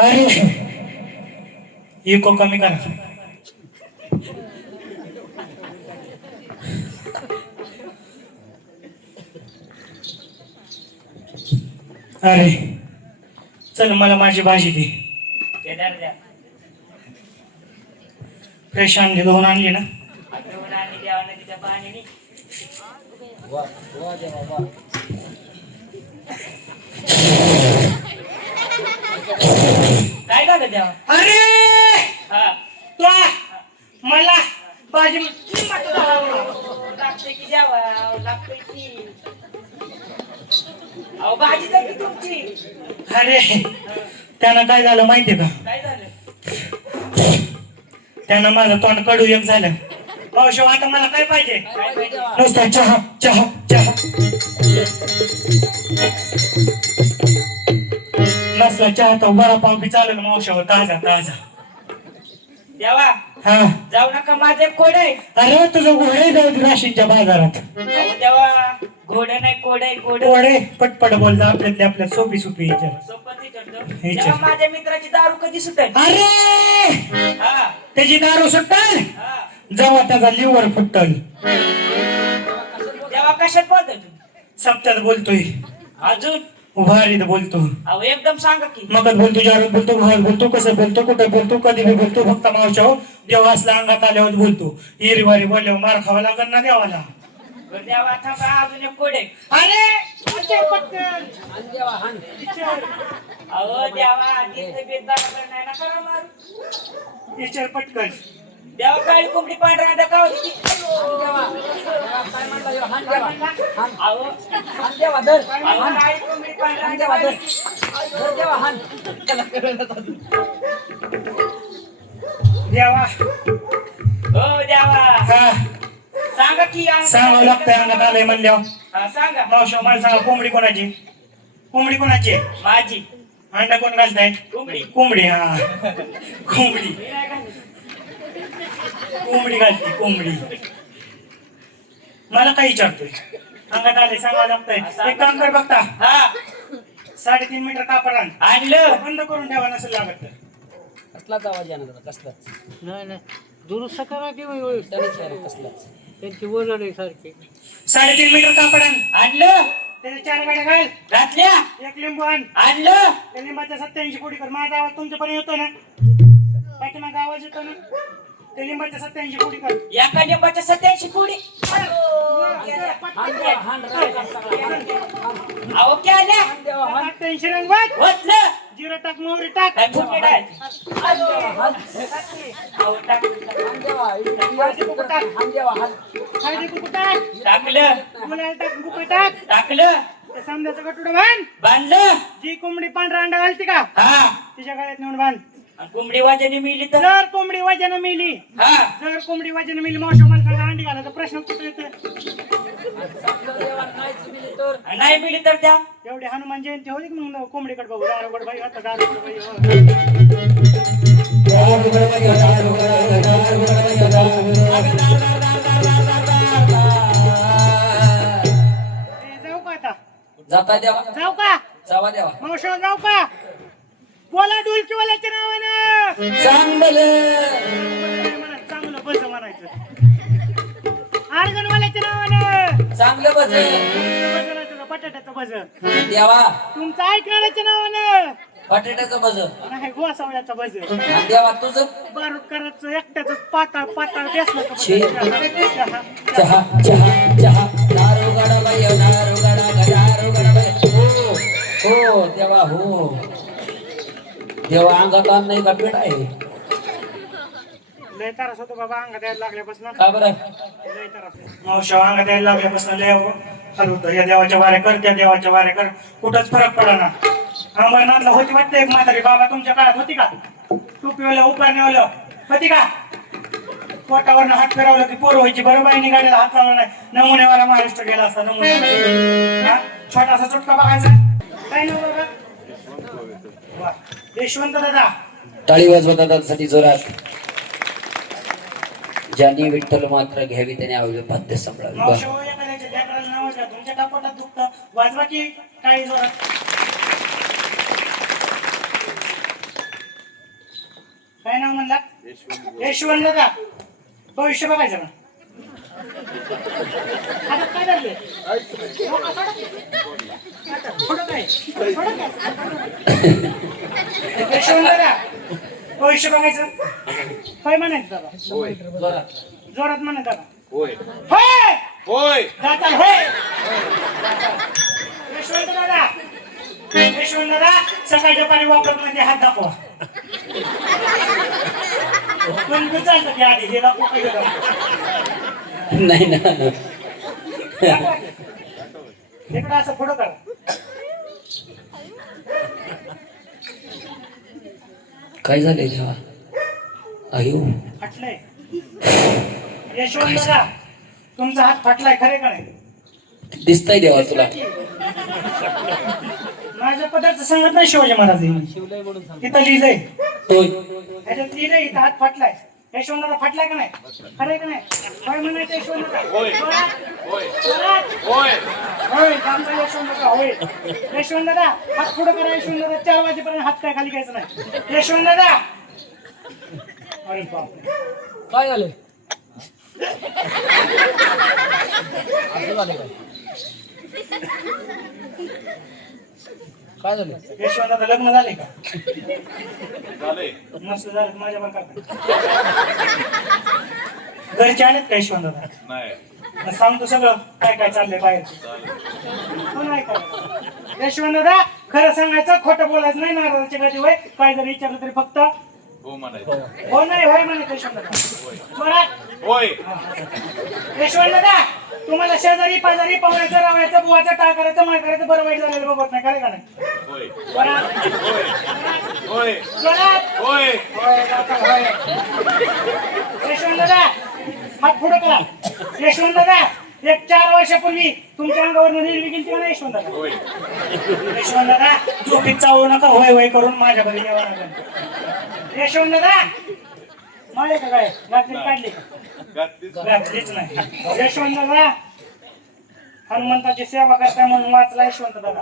अरे इको कमी करा. अरे चल मला माझी भाजी दे. फ्रेश आणली, दोन आणली ना. काय झालं देवा? अरे हा तो मला भाजी लागतंय की द्यावा, लागतंय की. अहो भाजी तर की तुमची. अरे त्यानं काय झालं माहितीये का? काय झालं? त्यानं माझं तोंड कडू एक झालं. मावशी आता मला काय पाहिजे? काय पाहिजे? नुसता चहा चहा चहा. नसला चहा तर वडापाव बी चालेल मावशीवर, ताजा ताजा. देवा हा जाऊ नका, माझे कोड आहे. अरे तुझं घोडे जाऊ दे राशीच्या बाजारात. अहो देवा, घोडे नाही कोड आहे, कोड. घोडे पटपट बोलता आपल्यातले आपल्या सोपी सोपी विचार. सोपं विचारतो. विचार. देवा, माझ्या मित्राची दारू कधी सुटेल? अरे हा त्याची दारू सुटल हा. जेव्हा त्याचा लिव्हर फुटल. देवा कशात बोलतोय तू? सप्त्यात बोलतोय, अजून उभारीत बोलतो, अहो एकदम सांगा की. मगच बोलतो, ज्यावेळेस बोलतो, घरात बोलतो, कसं बोलतो, कुठं बोलतो, कधी बी बोलतो. फक्त मावशा हो देवा असला अंगात आल्यावर बोलतो. इरीवारी बोलल्यावर मार खावा लागल ना देवाला. बरं देवा थांबा, अजून एक कोड आहे. अरे विचार पटकन. अहो देवा, तिथे बेदार नाही ना करा मारू. विचार पटकन. देवा काळी कोंबडी पांढरा अंडा का होती? अहो काळी कोंबडी पांढरा अंडा का होती? देवा हो देवा, हा सांगा की. सांगावं लागतंय अंगात आलंय म्हणल्यावर. हा, सांगा. मावशा मला सांगा, कोंबडी कोणाची? कोंबडी कोणाची? माझी अंडा कोण घालताय? कोंबडी. कोंबडी. हा कोंबडी. कोंबडी घालते कोंबडी. मला काय विचारतोय? अंगात आले सांगावं लागतंय. एक काम कर बघता, हा 3.5 मीटर कापड आण. आणलं. बंद करून ठेवा नसेल लागत तर. कसलाच आवाज येणार होता, कसलाच नाही नाही दुरुस्त करा की कसलाच. त्यांची वरड आहे सारखी. 3.5 मीटर कापड आण. आणलं. त्याचे 4 गाड्या घाल. घातल्या. एक लिंबू आण. आणलं. त्या लिंबाच्या 87 कोटी कर. माझा आवाज तुमच्यापर्यंत येतो ना? पाठीमागा आवाज येतो ना? त्या लिंबाच्या 87 कोटी कर. एका लिंबाच्या 87 कोडी. अहो क्या आल्या? 87 रंग वाट. होतलं. जिरं टाक, मोहरी टाक. काय फुटणे डाळ? अहो टाक. हळदी कुकू टाक. हळदी कुकू टाक. टाकलं. गुलाल टाक, बुकं टाक. टाकलं. त्या समद्याचं गटुडं बांध. बांधलं. जी कोंबडी पांढरा अंडा घालते का हा. तिच्या गळ्यात नेऊन बांध. आणि कोंबडी वाजाने मिली तर? जर कोंबडी वजन मिली, हा. जर कोंबडी वजन मिली, मावशी मला सांगा अंडी घालायचा प्रश्न कुठे येतो? नाही मिली तर द्या. एवढी हनुमान जयंती होती की मग कोंबडीकडे बघू. दारोगड बाई आता दारोगड बाई हो. जाऊ का आता? जाता देवा, जाऊ का जावा देवा. मावशी जाऊ का? बोला डुलकीवाल्याच्या नावानं. चांगलं बस म्हणायचं. अर्गणवाल्याच्या नावानं. चांगलं बस बजाराचं बटाट्याचं बज. देवा, तुमचं ऐकणाऱ्याच्या नावानं. बटाट्याचं बज. नाही गोसावळ्याचं बज. देवा तुझं बारूद करायचं एकट्याच पाताळ पाताळ बेसनाचं बज. छी. चहा. चहा चहा चहा. दारू गडा बाई, दारू गडा बाई. हो देवा, हो देवा. अंगात आण नाही का पेट आहे? लय त्रास होतो बाबा अंगात यायला लागल्यापासून. का बरं? लय त्रास होतो. मावशा अंगात यायला लागल्यापासून लय हाल होतं. या देवाच्या वाऱ्या कर, त्या देवाच्या वाऱ्या कर, कुठंच फरक पडा ना. अंबरनाथला होती वाटतं एक म्हातारी. बाबा तुमच्या काळात होती का? टोपीवालं उपारण्यावालं होती का? पोटावरनं हात फिरवलं की पोरं व्हायची. बरोबर गाडीला हात लावला नाही. नमुनेवाला महाराष्ट्र गेला असता. नमुने छोटासा चुटका बघायचा. काय नाव बाबा? वा. यशवंत दादा. टाळी वाजवा दादांसाठी जोरात. ज्यांनी विठ्ठल मात्र घ्यावी त्याने आवडले पद्य सांभाळावी. मावशी हो, एखाद्याच्या लेकराला नाव द्या. तुमच्या टापोटात दुखतं, वाजवा की टाळी जोरात. यशवंत दादा भविष्य बघायचं ना आता काय धरले पुढं काय यशवंत दादा भविष्य बघायचं काय म्हणायचं दादा जोरात म्हणायचं दादा होय जाताल होय यशवंत दादा सकाळच्या पाणी वापरत म्हणजे हात दाखवा पण चालतं की आधी हे दाखवा काही नाही ना इकडं असं पुढं करा काय झालंय देवा अयो फाटलंय यशवंत दादा तुमचा हात फाटलाय खरे का नाही दिसतंय देवा तुला माझ्या पदार्थ सांगत नाही शिवाजी महाराज शिवलय म्हणून सांग. तिथं लिहिलंय होय ह्याच्यात लिहिलंय इथं हात फाटलाय यशवंताला फाटलाय का नाही खरंय का नाही काय म्हणायचं यशवंताला होय आमचा यशवंताला होय यशवंत दादा हात पुढे करा यशवंत दादा 4 वाजेपर्यंत हात काय खाली घ्यायचं नाही यशवंत दादा अरे बाप काय झालं असं झालं काय झालं यशवंत दादा लग्न झाले का मस्त झालं माझ्या पण करता घरचे आलेत का यशवंत दादा मग सांगतो सगळं काय काय चाललंय बाहेर हो नाही काय यशवंत दादा खरं सांगायचं खोटं बोलायचं नाही नारळाच्या गादी वय काय जर विचारलं तरी फक्त हो नाही होय म्हणायचं यशवंत दादा यशवंत दादा तुम्हाला शेजारी पाजारी पाहुण्याचं रावायचं बुवाचं टाळ करायचं माय करायचं बरं वाईट झालेलं बघत नाही काय का नाही यशवंत दादा हात पुढे करा यशवंत दादा 4 वर्षापूर्वी तुमच्या अंगावर रेल्वे गेली ना यशवंत दादा यशवंत दादा झोपीत चावू नका होय होय करून माझ्याकडे यावं लागेल यशवंत दादा माळे का काय रात्री काढली का घातलीच नाही यशवंत दादा हनुमंताची सेवा करता म्हणून वाचला यशवंत दादा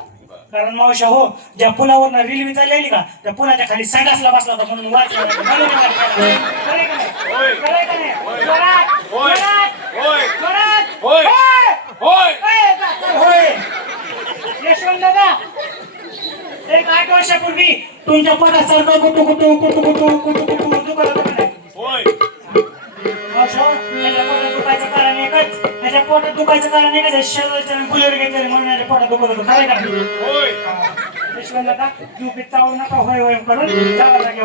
कारण मावशा हो ज्या पुलावर रेल्वे चाललेली का त्या पुलाच्या खाली संडासला बसला होता म्हणून वाचला यशवंत दादा 8 वर्षापूर्वी तुमच्या पोटासारखं कुटू कुटू कुटू कुटू कुटू कुटू दुखत होतं नाही त्याच्या पोटात दुखायचं कारण एकच त्याच्या पोटात दुखायचं कारण एकच शरीराच्या गुलेर घेतलेले म्हणून त्याच्या पोटात दुखत होतं काय का यशवंत दादा झोपेत चावू नका होय होय करून जावं लागेल